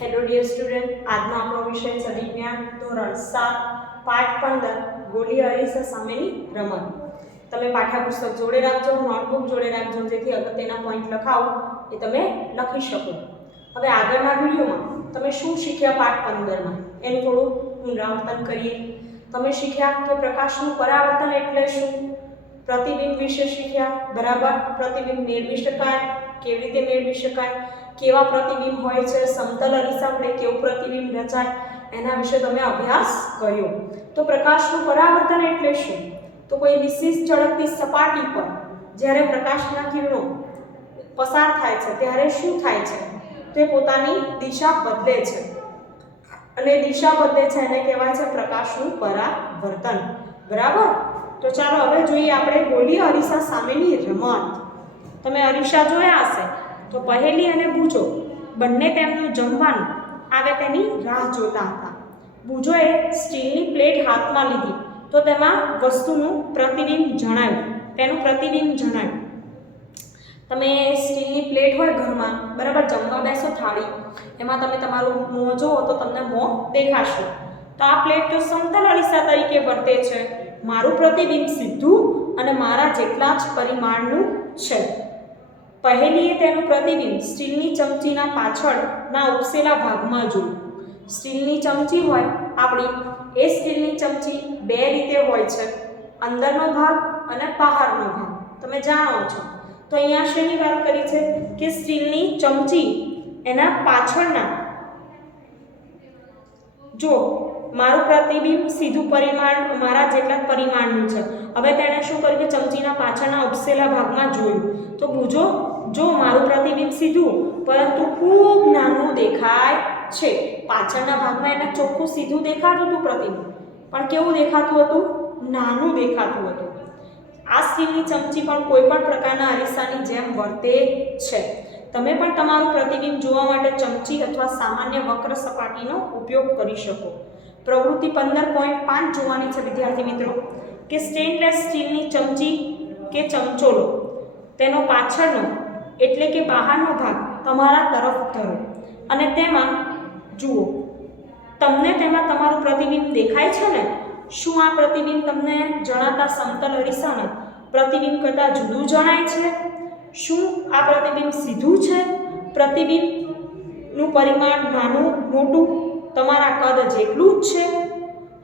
Hello dear student, આજનો આપણો વિષય છે વિજ્ઞાન ધોરણ 7 પાઠ 15 ગોળી અરીસા સામેની રમત. તમે પાઠ્યપુસ્તક જોડે રાખજો, નોટબુક જોડે રાખજો, જેથી અગત્યના પોઈન્ટ લખાવો એ તમે લખી શકો. હવે આગળના વિડીયોમાં તમે શું શીખ્યા પાઠ 15માં એનું થોડું પુનરાવર્તન કરીએ. તમે શીખ્યા કે પ્રકાશનું પરાવર્તન એટલે શું, પ્રતિબિંબ વિશે શીખ્યા. બરાબર, પ્રતિબિંબ મેળવી શકાય, કેવી રીતે મેળવી શકાય, કેવા પ્રતિબિંબ હોય છે, સમતલ અરીસા વડે કેવું પ્રતિબિંબ રચાય, એના વિશે તમે અભ્યાસ કર્યો. તો પ્રકાશનું પરાવર્તન એટલે શું, તો કોઈ વિશિષ્ટ ચળકતી સપાટી પર જ્યારે પ્રકાશના કિરણો પસાર થાય છે ત્યારે શું થાય છે, તે પોતાની દિશા બદલે છે અને દિશા બદલે છે એને કહેવાય છે પ્રકાશનું પરાવર્તન. બરાબર, તો ચાલો હવે જોઈએ આપણે ગોળી અરીસા સામેની રમત. તમે અરીસા જોયા હશે તો પહેલી અને બૂજો બંને તેમનું જમવાનું આવે તેની રાહ જોતા હતા. બૂજોએ સ્ટીલની પ્લેટ હાથમાં લીધી તો તેમાં વસ્તુનું પ્રતિબિંબ જણાયું, તેનું પ્રતિબિંબ જણાયું. તમે સ્ટીલની પ્લેટ હોય ઘરમાં, બરાબર, જમવા બેસો થાળી, એમાં તમે તમારું મોં જુઓ તો તમને મોં દેખાશે. તો આ પ્લેટ તો સમતલ અરીસા તરીકે વર્તે છે. મારું પ્રતિબિંબ સીધું અને મારા જેટલા જ પરિમાણનું છે. પહેલીએ તેનું પ્રતિબિંબ સ્ટીલની ચમચીના પાછળના ઉપસેલા ભાગમાં જોયું. સ્ટીલની ચમચી હોય આપણી, એ સ્ટીલની ચમચી બે રીતે હોય છે, અંદરનો ભાગ અને બહારનો ભાગ. તમે જાણો છો. તો અહીંયા શેની વાત કરી છે કે સ્ટીલની ચમચી એના પાછળના, જો મારું પ્રતિબિંબ સીધું પરિમાણ મારા જેટલા પરિમાણનું છે. હવે તેણે શું કર્યું કે ચમચીના પાછળના ઉપસેલા ભાગમાં જોયું. તો બૂજો જો મારું પ્રતિબિંબ સીધું પરંતુ ખૂબ નાનું દેખાય છે. પાછળના ભાગમાં એને ચોખ્ખું સીધું દેખાતું હતું પ્રતિબિંબ, પણ કેવું દેખાતું હતું, નાનું દેખાતું હતું. આ સ્ટીલની ચમચી પણ કોઈ પણ પ્રકારના અરીસાની જેમ વર્તે છે. તમે પણ તમારું પ્રતિબિંબ જોવા માટે ચમચી અથવા સામાન્ય વક્ર સપાટીનો ઉપયોગ કરી શકો. પ્રવૃત્તિ 15.5 જોવાની છે વિદ્યાર્થી મિત્રો, કે સ્ટેનલેસ સ્ટીલની ચમચી કે ચમચો લો, તેનો પાછળનો એટલે કે બહારનો ભાગ તમારા તરફ ધરો અને તેમાં જુઓ. તમને તેમાં તમારું પ્રતિબિંબ દેખાય છે ને? શું આ પ્રતિબિંબ તમને જણાતા સમતલ અરીસાના પ્રતિબિંબ કરતાં જુદું જણાય છે? શું આ પ્રતિબિંબ સીધું છે? પ્રતિબિંબનું પરિમાણ નાનું મોટું તમારા કદ જેટલું જ છે?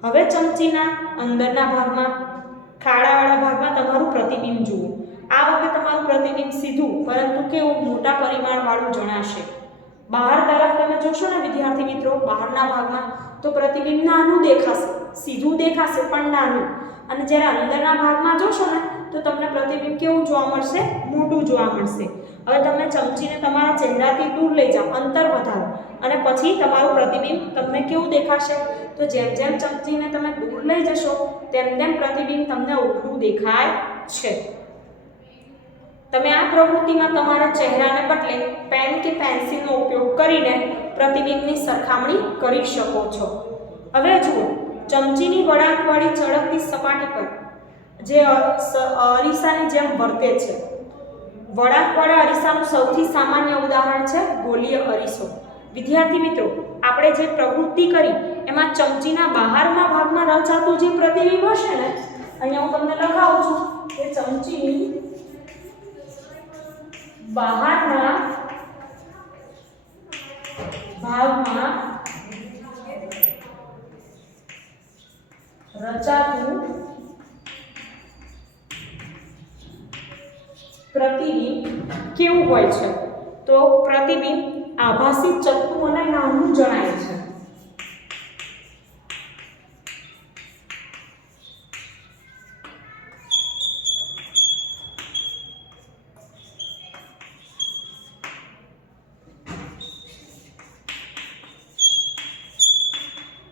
હવે ચમચીના અંદરના ભાગમાં, ખાડાવાળા ભાગમાં તમારું પ્રતિબિંબ જુઓ. આ વખતે તમારું પ્રતિબિંબ સીધું પરંતુ કેવું, મોટા પરિમાણવાળું જણાશે. બહાર તરફ તમે જોશો ને વિદ્યાર્થી મિત્રો, બહારના ભાગમાં તો પ્રતિબિંબ નાનું દેખાશે, સીધું દેખાશે પણ નાનું. અને જ્યારે અંદરના ભાગમાં જોશો ને તો તમને પ્રતિબિંબ કેવું જોવા મળશે, મોટું જોવા મળશે. હવે તમે ચમચીને તમારા ચહેરાથી દૂર લઈ જાઓ, અંતર વધારો, અને પછી તમારું પ્રતિબિંબ તમને કેવું દેખાશે. તો જેમ જેમ ચમચીને તમે દૂર લઈ જશો તેમ તેમ પ્રતિબિંબ તમને ઓછું દેખાય છે. તમે આ પ્રવૃત્તિમાં તમારા ચહેરાને બદલે પેન કે પેન્સિલનો ઉપયોગ કરીને પ્રતિબિંબની સરખામણી કરી શકો છો. હવે જુઓ, ચમચીની વળાંકવાળી ચળકતી સપાટી પર જે અરીસાની જેમ વર્તે છે. વળાંકવાળા અરીસાનું સૌથી સામાન્ય ઉદાહરણ છે ગોળીય અરીસો. વિદ્યાર્થી મિત્રો, આપણે જે પ્રવૃત્તિ કરી એમાં ચમચીના બહારના ભાગમાં રચાતું જે પ્રતિબિંબ હશે ને, અહીંયા હું તમને લખાવું છું કે ચમચીની બહારના ભાગમાં રચાતું પ્રતિબિંબ કેવું હોય છે, તો પ્રતિબિંબ આભાસી ચત્તું અને નાનું જણાય છે.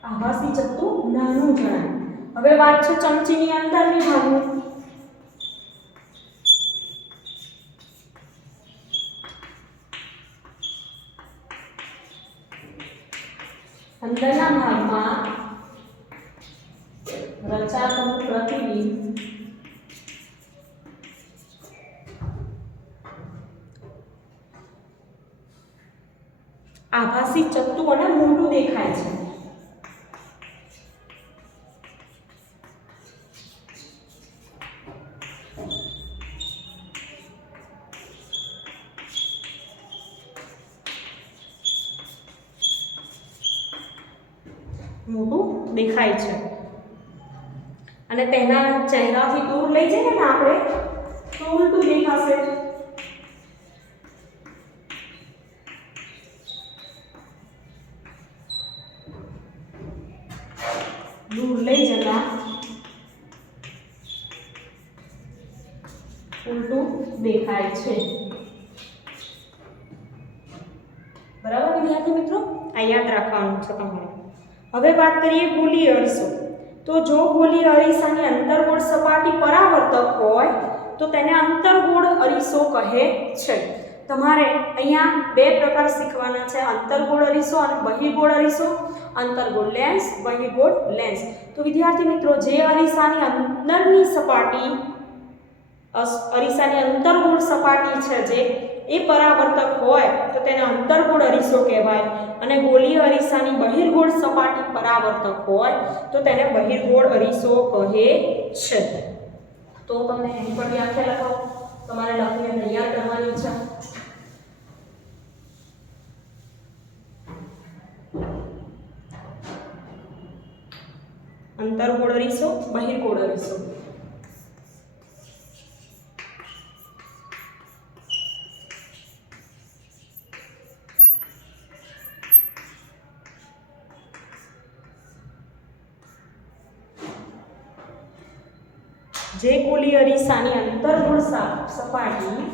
આભાસી ચત્તું નાનું જણાય. હવે વાત છે ચમચીની અંદરની ભાગની. અંદરના ભાગમાં રચાતું પ્રતિબિંબ આભાસી ચત્તુ અને મોટું દેખાય છે. મોટું દેખાય છે અને તેના ચહેરાથી દૂર લઈ જઈએ ને આપણે તો ઉલટું દેખાશે. દૂર લઈ જતા ઉલટું દેખાય છે. બરાબર વિદ્યાર્થી મિત્રો, આ યાદ રાખવાનું છે તમારે. હવે વાત કરીએ ગોલીય અરીસો. તો જો ગોલીય અરીસાની અંતર્ગોળ સપાટી પરાવર્તક હોય તો તેને અંતર્ગોળ અરીસો કહે છે. તમારે અહીંયા બે પ્રકાર શીખવાના છે, અંતર્ગોળ અરીસો અને બહિર્ગોળ અરીસો. અંતર્ગોળ લેન્સ, બહિર્ગોળ લેન્સ. તો વિદ્યાર્થી મિત્રો, જે અરીસાની અંદરની સપાટી અરીસાની અંતર્ગોળ સપાટી છે જે એ પરાવર્તક હોય તો તેને અંતર્ગોળ અરીસો કહેવાય અને ગોલીય અરીસાની બહિર્ગોળ સપાટી પરાવર્તક હોય તો તેને બહિર્ગોળ અરીસો કહે છે. તો તમને એની પર વ્યાખ્યા લખો, તમારે લખીને તૈયાર કરવાની છે. અંતર્ગોળ અરીસો, બહિર્ગોળ અરીસો. જે ગોલીય અરીસાની અંતર્ગોળ સપાટી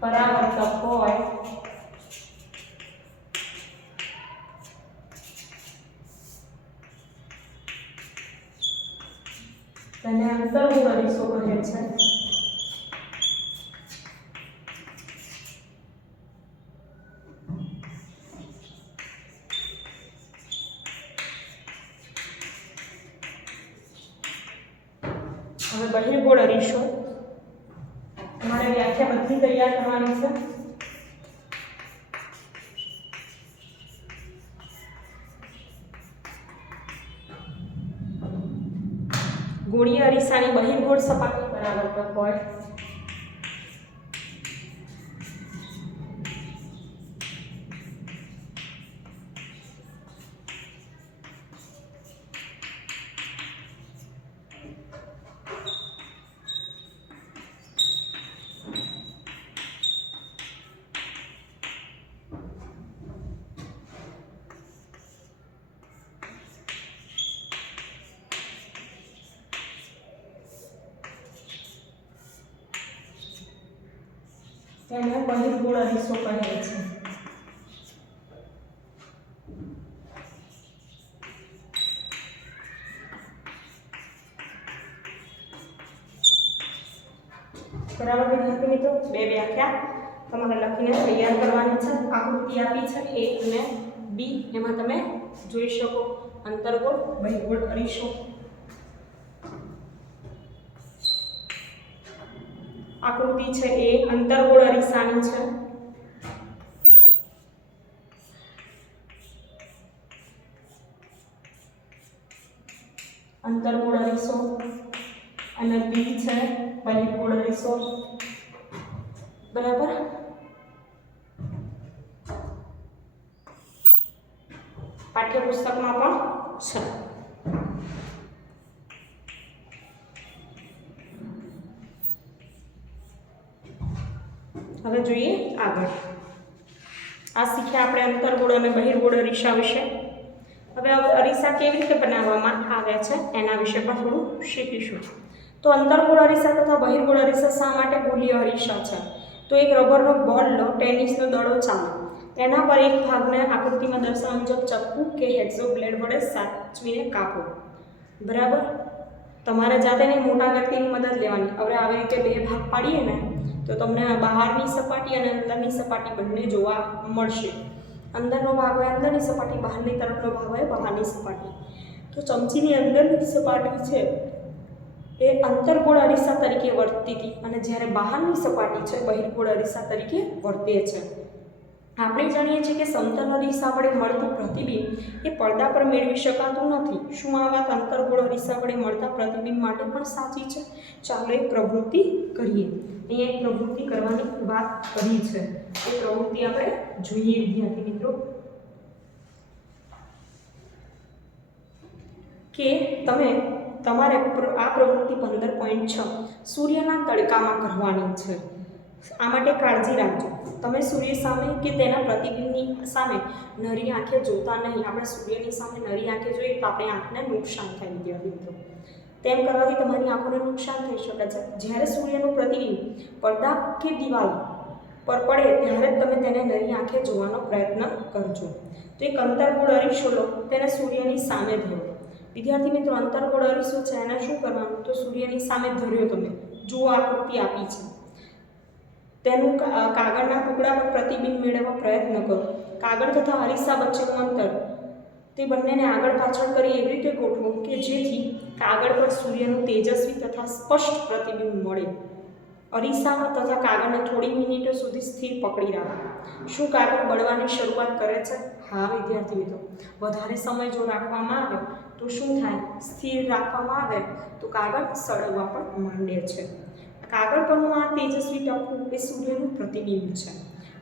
પરાવર્તક હોય તેને અંતર્ગોળ અરીસો કહે છે. હવે બહિર્ગોળ અરીસો, તમારે વ્યાખ્યા બધી તૈયાર કરવાની છે. ગોળીય અરીસાની બહિર્ગોળ સપાટી પરાવર્તક હોય તેને બહિર્ગોળ અરીસો કહે છે. બરાબર વિદ્યાર્થી મિત્રો, બે વ્યાખ્યા તમારે લખીને તૈયાર કરવાની છે. આકૃતિ આપી છે A અને B, એમાં તમે જોઈ શકો અંતર્ગોળ, બહિર્ગોળ અરીસો. આકૃતિ છે એ અંતર્ગોળ અરીસાની છે. અંતર્ગોળ અરીસો અને B છે બહિર્ગોળ અરીસો. બરાબર. પાઠ્યપુસ્તકમાં પણ છે. હવે જોઈએ આગળ. આ શીખ્યા આપણે અંતર્ગોળ અને બહિર્ગોળ અરીસા વિશે. હવે અરીસા કેવી રીતે બનાવવામાં આવે છે એના વિશે પણ થોડું શીખીશું. તો અંતર્ગોળ અરીસા તથા બહિર્ગોળ અરીસા શા માટે ગોલીય અરીસા છે? તો એક રબરનો બોલ લો, ટેનિસનો દડો ચાલો, તેના પર એક ભાગને આકૃતિમાં દર્શાવ્યા મુજબ ચપ્પુ કે હેક્ઝો બ્લેડ વડે સાચવીને કાપો. બરાબર. તમારે જાતે નહીં, મોટા વ્યક્તિની મદદ લેવાની. હવે આવી રીતે બે ભાગ પાડીએ ને તો તો તમને બહારની સપાટી અને અંદરની સપાટી બંને જોવા મળશે. અંદરનો ભાગ હોય અંદરની સપાટી, બહારની તરફનો ભાગ હોય બહારની સપાટી. તો ચમચીની અંદરની સપાટી છે એ અંતર્ગોળ અરીસા તરીકે વર્તતી હતી અને જ્યારે બહારની સપાટી છે બહિર્ગોળ અરીસા તરીકે વર્તે છે. આપણે જાણીએ છીએ કે સમતલ અરીસા વડે મળતું પ્રતિબિંબ એ પડદા પર મેળવી શકાતું નથી. શું આ વાત અંતર્ગોળ અરીસા વડે મળતા પ્રતિબિંબ માટે પણ સાચી છે? ચાલો એક પ્રવૃત્તિ કરીએ. અહીંયા એક પ્રવૃત્તિ કરવાની વાત કરી છે. એ પ્રવૃત્તિ આપણે જોઈએ વિદ્યાર્થી મિત્રો કે તમારે આ પ્રવૃત્તિ 15.6 સૂર્યના તડકામાં કરવાની છે. આ માટે કાળજી રાખજો. તમે સૂર્ય સામે કે તેના પ્રતિબિંબની સામે નરી આંખે જોતા નહીં. આપણે સૂર્યની સામે નરી આંખે જોઈએ તો આપણી આંખને નુકસાન થાય વિદ્યાર્થી મિત્રો. તેમ કરવાથી તમારી આંખોને નુકસાન થઈ શકે છે. જ્યારે સૂર્યનું પ્રતિબિંબ પડદા કે દિવાલ પર પડે ત્યારે જ તમે તેને નરી આંખે જોવાનો પ્રયત્ન કરજો. તો એક અંતર્ગોળ અરીસો લો, તેને સૂર્યની સામે ધરો. વિદ્યાર્થી મિત્રો, અંતર્ગોળ અરીસો છે એને શું કરવાનું? તો સૂર્યની સામે ધર્યો. તમે જુઓ આકૃતિ આપી છે. તેનું કાગળના ટુકડા પર પ્રતિબિંબ મેળવવા પ્રયત્ન કરો. કાગળ તથા અરીસા વચ્ચેનું અંતર તે બંનેને આગળ પાછળ કરી એવી રીતે ગોઠવો કે જેથી કાગળ પર સૂર્યનું તેજસ્વી તથા સ્પષ્ટ પ્રતિબિંબ મળે. અરીસામાં તથા કાગળને થોડી મિનિટો સુધી સ્થિર પકડી રાખો. શું કાગળ બળવાની શરૂઆત કરે છે? હા વિદ્યાર્થી મિત્રો, વધારે સમય જો રાખવામાં આવે તો શું થાય? સ્થિર રાખવામાં આવે તો કાગળ સળગવા પણ માંડે છે. કાગળ પરનું આ તેજસ્વી ટપકું એ સૂર્યનું પ્રતિબિંબ છે.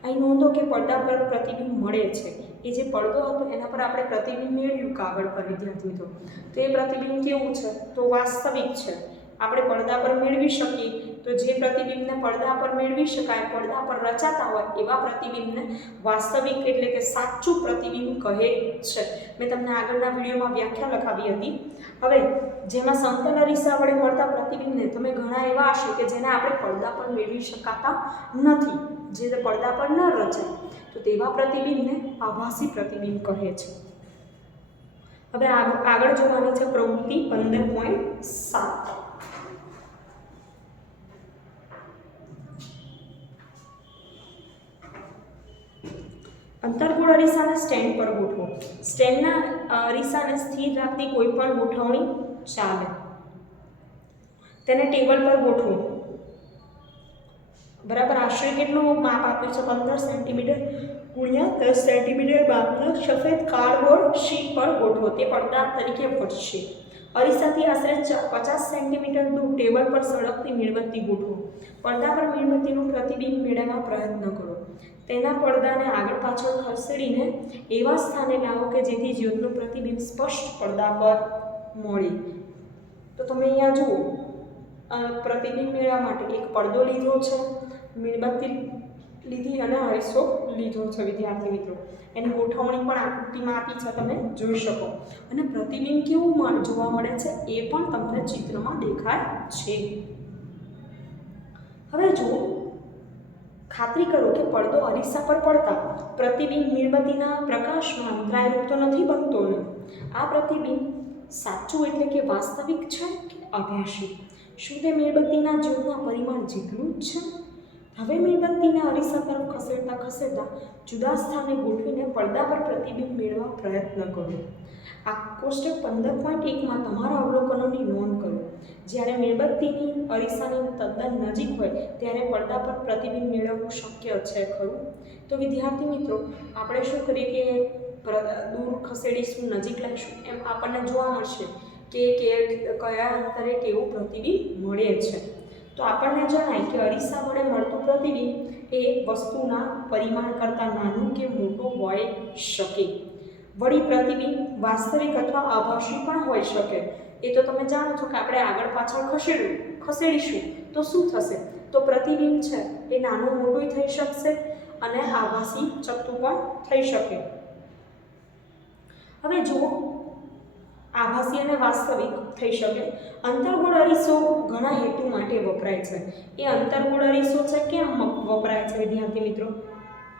અહીં નોંધો કે પડદા પર પ્રતિબિંબ મળે છે. એ જે પડદો હતો એના પર આપણે પ્રતિબિંબ મેળવ્યું કાગળ પર વિદ્યાર્થી મિત્રો. તો એ પ્રતિબિંબ કેવું છે? તો વાસ્તવિક છે. આપણે પડદા પર મેળવી શકીએ તો જે પ્રતિબિંબને પડદા પર મેળવી શકાય, પડદા પર રચાતા હોય એવા પ્રતિબિંબને વાસ્તવિક એટલે કે સાચું પ્રતિબિંબ કહે છે. મેં તમને આગળના વિડીયોમાં વ્યાખ્યા લખાવી હતી. હવે જેમાં સમતલ અરીસા વડે મળતા પ્રતિબિંબને તમે ઘણા એવા હશે કે જેને આપણે પડદા પર મેળવી શકાતા નથી, જે પડદા પર ન રચાય, તો તેવા પ્રતિબિંબને આભાસી પ્રતિબિંબ કહે છે. હવે આગળ જોવાની છે પ્રવૃત્તિ 15.7. અંતર્ગોળ અરીસાને સ્ટેન્ડ પર ગોઠવો. સ્ટેન્ડના અરીસાને સ્થિર રાખતી કોઈ પણ ગોઠવણી ચાલે. તેને ટેબલ પર ગોઠવો. બરાબર, આશરે કેટલું માપ આપ્યું છે? 15 સેન્ટીમીટર ગુણ્યા 10 સેન્ટીમીટર માપના સફેદ કાર્ડબોર્ડ શીટ પર ગોઠવો. તે પડદા તરીકે વર્તશે. અરીસાથી આશરે 50 સેન્ટીમીટર દૂર ટેબલ પર સળગતી મીણબત્તી ગોઠવો. પડદા પર મીણબત્તીનું પ્રતિબિંબ મેળવવા પ્રયત્ન કરો. તેના પડદાને આગળ પાછળ ખસેડીને એવા સ્થાને લાવો કે જેથી જ્યોતનું પ્રતિબિંબ સ્પષ્ટ પડદા પર મળે. તો તમે અહીંયા જુઓ, પ્રતિબિંબ મેળવવા માટે એક પડદો લીધો છે, મીણબત્તી લીધી અને અરીસો લીધો છે વિદ્યાર્થી મિત્રો. એની ગોઠવણી પણ આકૃતિમાં આપી છે, તમે જોઈ શકો. અને પ્રતિબિંબ કેવું જોવા મળે છે એ પણ તમને ચિત્રમાં દેખાય છે. હવે જુઓ, ખાતરી કરો કે પડદો અરીસા પર પડતા પ્રતિબિંબ મીણબત્તીના પ્રકાશમાં અંતરાયરૂપ તો નથી બનતો ને. આ પ્રતિબિંબ સાચું એટલે કે વાસ્તવિક છે કે આભાસી? શું તે મીણબત્તીના જ્યોતના પરિમાણ જેટલું જ છે? હવે મીણબત્તીને અરીસા તરફ ખસેડતા જુદા સ્થાને ગોઠવીને પડદા પર પ્રતિબિંબ મેળવવા પ્રયત્ન કરો. આ કોષ્ટક 15.1માં તમારા અવલોકનોની નોંધ કરો. જ્યારે મીણબત્તીની અરીસાની તદ્દન નજીક હોય ત્યારે પડદા પર પ્રતિબિંબ મેળવવું શક્ય છે ખરું? તો વિદ્યાર્થી મિત્રો, આપણે શું કરીએ કે દૂર ખસેડીશું, નજીક લાવીશું, એમ આપણને જોવા મળશે કે કયા અંતરે કેવું પ્રતિબિંબ મળે છે. તો આપણને જણાય કે અરીસા વડે મળતું પ્રતિબિંબ એ વસ્તુના પરિમાણ કરતાં નાનું કે મોટું હોઈ શકે. વળી પ્રતિબિંબ વાસ્તવિક અથવા આભાસી પણ હોઈ શકે. એ તો તમે જાણો છો કે આપણે આગળ પાછળ ખસેડીશું તો શું થશે? તો પ્રતિબિંબ છે એ નાનું મોટું થઈ શકશે અને આભાસી ચત્તુ પણ થઈ શકે. હવે જુઓ, આભાસી અને વાસ્તવિક થઈ શકે. અંતર્ગોળ અરીસો ઘણા હેતુ માટે વપરાય છે. એ અંતર્ગોળ અરીસો છે કેમ વપરાય છે વિદ્યાર્થી મિત્રો?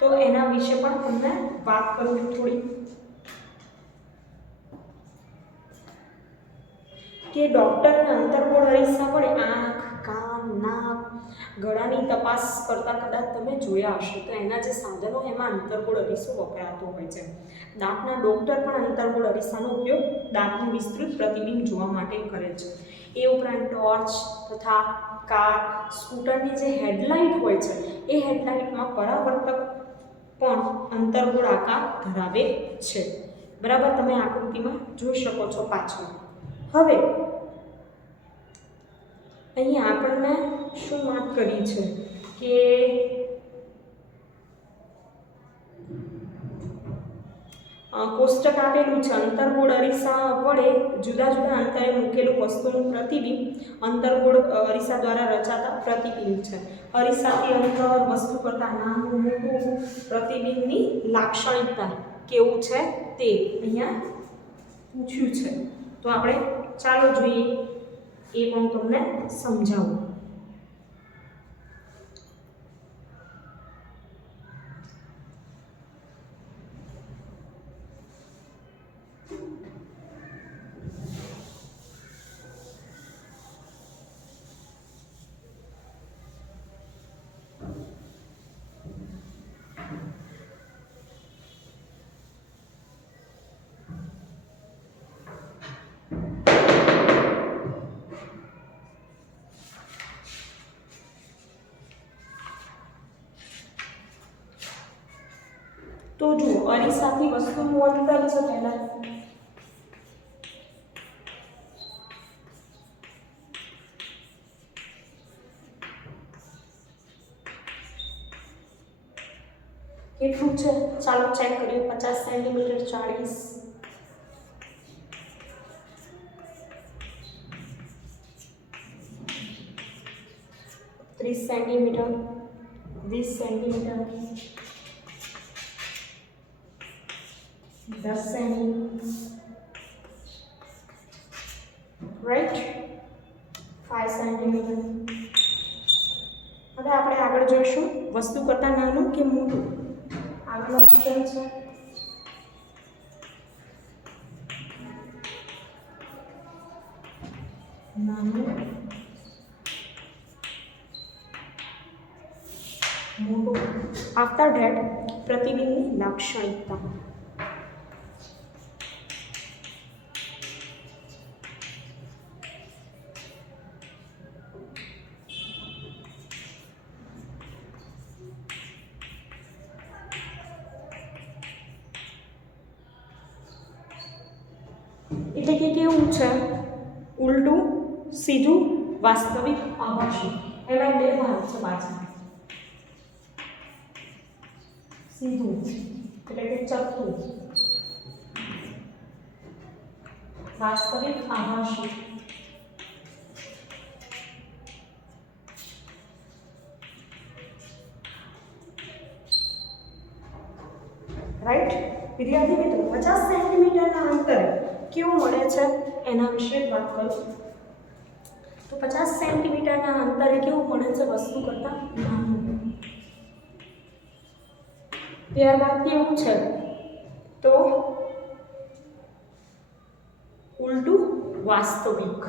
તો એના વિશે પણ તમને વાત કરું થોડી. કે ડૉક્ટરને અંતર્ગોળ અરીસા વડે આંખ, કાન, નાક, ગળાની તપાસ કરતાં કદાચ તમે જોયા હશે તો એના જે સાધનો એમાં અંતર્ગોળ અરીસો વપરાતો હોય છે. દાંતના ડૉક્ટર પણ અંતર્ગોળ અરીસાનો ઉપયોગ દાંતનું વિસ્તૃત પ્રતિબિંબ જોવા માટે કરે છે. એ ઉપરાંત ટોર્ચ તથા કાર, સ્કૂટરની જે હેડલાઇટ હોય છે એ હેડલાઇટમાં પરાવર્તક પણ અંતર્ગોળ આકાર ધરાવે છે. બરાબર, તમે આકૃતિમાં જોઈ શકો છો પાછળ. હવે અહીંયા આપણને શું વાત કરી છે કે કોષ્ટક આપેલું છે. અંતર્ગોળ અરીસા વડે જુદા જુદા અંતરે મૂકેલું વસ્તુનું પ્રતિબિંબ અંતર્ગોળ અરીસા દ્વારા રચાતા પ્રતિબિંબ છે. અરીસાથી અંતર, વસ્તુ કરતાં નાનું મોટું, પ્રતિબિંબની લાક્ષણિકતા કેવું છે તે અહીંયા પૂછ્યું છે. તો આપણે ચાલો જોઈએ, એ પણ તમને સમજાવું. તો જુઓ, અરીસાથી વસ્તુનું અંતર છે પહેલા કેટલું છે ચાલો ચેક કરીએ. 50 centimetre, 40, 30 centimetre, 20 centimetre, 10 centimetre, right, 5 centimetre. હવે આપણે આગળ જોઈશું વસ્તુ કરતાં નાનું કે મોટું. આગળનો ઓપ્શન છે નાનું, મોટું. આફ્ટર ધેટ પ્રતિબિંબની લાક્ષણિકતા. એટલે કે કેવું છે, ઉલટું, સીધું, વાસ્તવિક, આભાસી. એમાં બે ભાગ છે પાછળ. સીધું એટલે કે ચપટું, વાસ્તવિક, આભાસી. રાઈટ વિદ્યાર્થી મિત્રો, 50 સેન્ટીમીટરના અંતરે કેવું મળે છે એના વિશે વાત કરું તો 50 સેન્ટીમીટરના અંતરે કેવું મળે છે વસ્તુ કરતાં નાનું. ત્યારબાદ કેવું છે તો ઉલટું, વાસ્તવિક.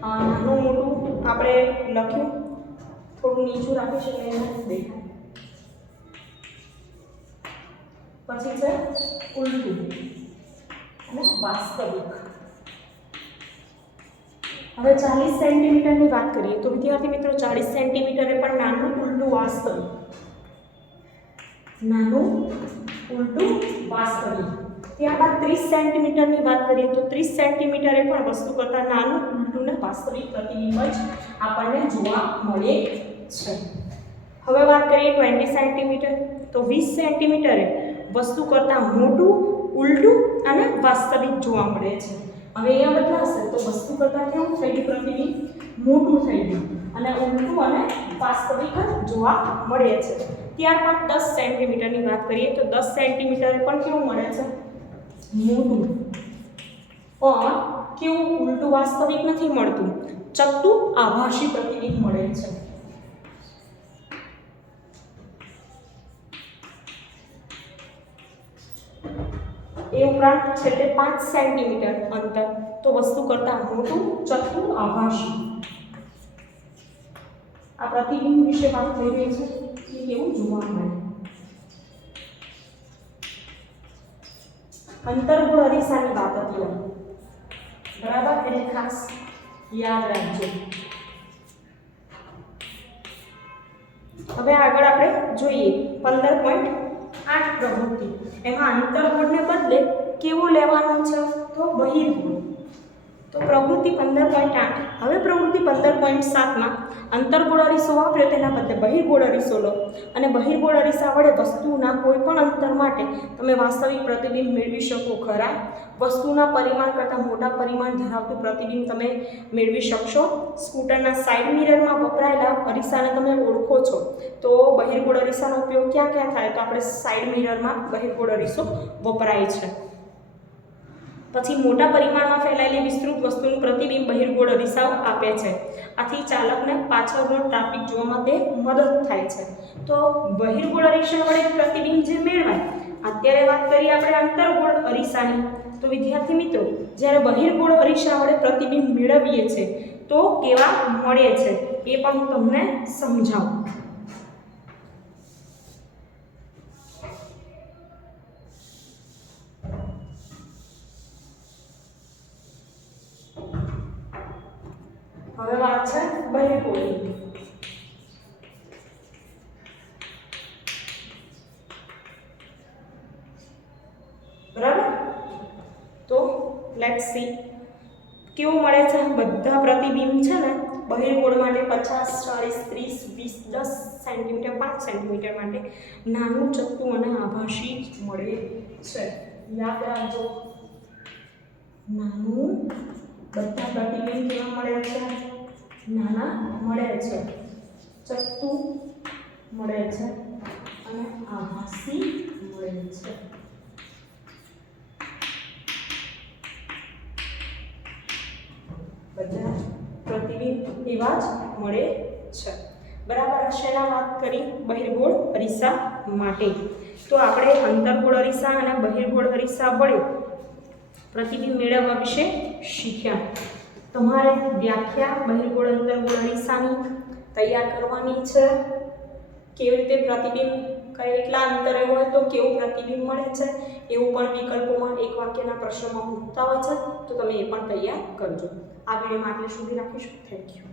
નાનું મોટું આપણે લખ્યું, થોડું નીચું રાખી શકીએ એને દેખાય. પછી છે ઉલટું અને વાસ્તવિક. હવે 40 સેન્ટીમીટરની વાત કરીએ તો વિદ્યાર્થી મિત્રો 40 સેન્ટીમીટરે પણ નાનું, ઉલટું, વાસ્તવિક. નાનું, ઉલટું, વાસ્તવિક. ત્યારબાદ 30 સેન્ટીમીટરની વાત કરીએ તો 30 સેન્ટીમીટરે પણ વસ્તુ કરતાં નાનું, ઉલટું ને વાસ્તવિક પ્રતિબિંબ જ આપણને જોવા મળે છે. હવે વાત કરીએ 20 સેન્ટીમીટર તો 20 સેન્ટીમીટરે વસ્તુ કરતાં મોટું, ઉલટું અને વાસ્તવિક જોવા મળે છે. હવે અહીંયા બદલાશે તો વસ્તુ કરતાં કેવું થઈ ગયું પ્રતિબિંબ, મોટું થઈ ગયું અને ઉલટું અને વાસ્તવિક જોવા મળે છે. ત્યારબાદ 10 સેન્ટીમીટરની વાત કરીએ તો 10 સેન્ટીમીટરે પણ કેવું મળે છે, મોટું, પણ કેવું ઉલટું વાસ્તવિક નથી મળતું, ચપટું આભાસી પ્રતિબિંબ મળે છે. એ ઉપરાંત છેલ્લે 5 સેન્ટીમીટર અંતર તો વસ્તુ કરતાં મોટું, ચપટું, આભાસી. આ પ્રતિબિંબ વિશે વાત થઈ રહી છે કે કેવું જોવા મળે. અંતર્ગોળ અરીસાની વાત હતી બરાબર, એટલે ખાસ યાદ રાખજો. હવે આગળ આપણે જોઈએ 15.8 પ્રવૃત્તિ. એમાં અંતર્ગોળને બદલે કેવું લેવાનું છે તો બહિર્ગોળ. તો પ્રવૃત્તિ 15.8. હવે પ્રવૃત્તિ 15.7 અંતર્ગોળ અરીસો વાપર્યો તેના બદલે બહિર્ગોળ અરીસો લો અને બહિર્ગોળ અરીસા વડે વસ્તુના કોઈ પણ અંતર માટે તમે વાસ્તવિક પ્રતિબિંબ મેળવી શકો ખરા? વસ્તુના પરિમાણ કરતાં મોટા પરિમાણ ધરાવતું પ્રતિબિંબ તમે મેળવી શકશો? સ્કૂટરના સાઇડ મિરરમાં વપરાયેલા અરીસાને તમે ઓળખો છો તો બહિર્ગોળ અરીસાનો ઉપયોગ ક્યાં ક્યાં થાય? તો આપણે સાઇડ મિરરમાં બહિર્ગોળ અરીસો વપરાય છે. પછી મોટા પરિમાણમાં ફેલાયેલી વિસ્તૃત વસ્તુનું પ્રતિબિંબ બહિર્ગોળ અરીસાઓ આપે છે. આથી ચાલકને પાછળનો ટ્રાફિક જોવામાં તે મદદ થાય છે. તો બહિર્ગોળ અરીસા વડે પ્રતિબિંબ જે મેળવાય, અત્યારે વાત કરીએ આપણે અંતર્ગોળ અરીસાની. તો વિદ્યાર્થી મિત્રો, જ્યારે બહિર્ગોળ અરીસા વડે પ્રતિબિંબ મેળવીએ છીએ તો કેવા મળે છે એ પણ હું તમને સમજાવું. હવે વાત છે બહિર્ગોળની. બરાબર, તો લેટ્સ સી કેવું મળે છે. બધા પ્રતિબિંબ છે ને બહિર્ગોળ માટે 50, 40, 30, 20, 10 સેન્ટીમીટર, 5 સેન્ટીમીટર માટે નાનું, ચપટું અને આભાસી મળે છે. યાદ રાખજો, નાનું. બધા પ્રતિબિંબ કેવા મળે છે? નાના મળે છે, ચપટું મળે છે અને આભાસી મળે છે. બધા પ્રતિબિંબ એવા જ મળે છે. બરાબર, શેના વાત કરી? બહિર્ગોળ અરીસા માટે. તો આપણે અંતર્ગોળ અરીસા અને બહિર્ગોળ અરીસા વડે પ્રતિબિંબ મેળવવા વિશે શીખ્યા. તમારે વ્યાખ્યા બહિર્ગોળ અંતર્ગોળ અરીસાની તૈયાર કરવાની છે. કેવી રીતે પ્રતિબિંબ કેટલા અંતરે હોય તો કેવું પ્રતિબિંબ મળે છે એવું પણ વિકલ્પોમાં એક વાક્યના પ્રશ્નોમાં પૂછતા હોય છે, તો તમે એ પણ તૈયાર કરજો. આ વિડીયોમાં આટલે સુધી રાખીશું. Thank you.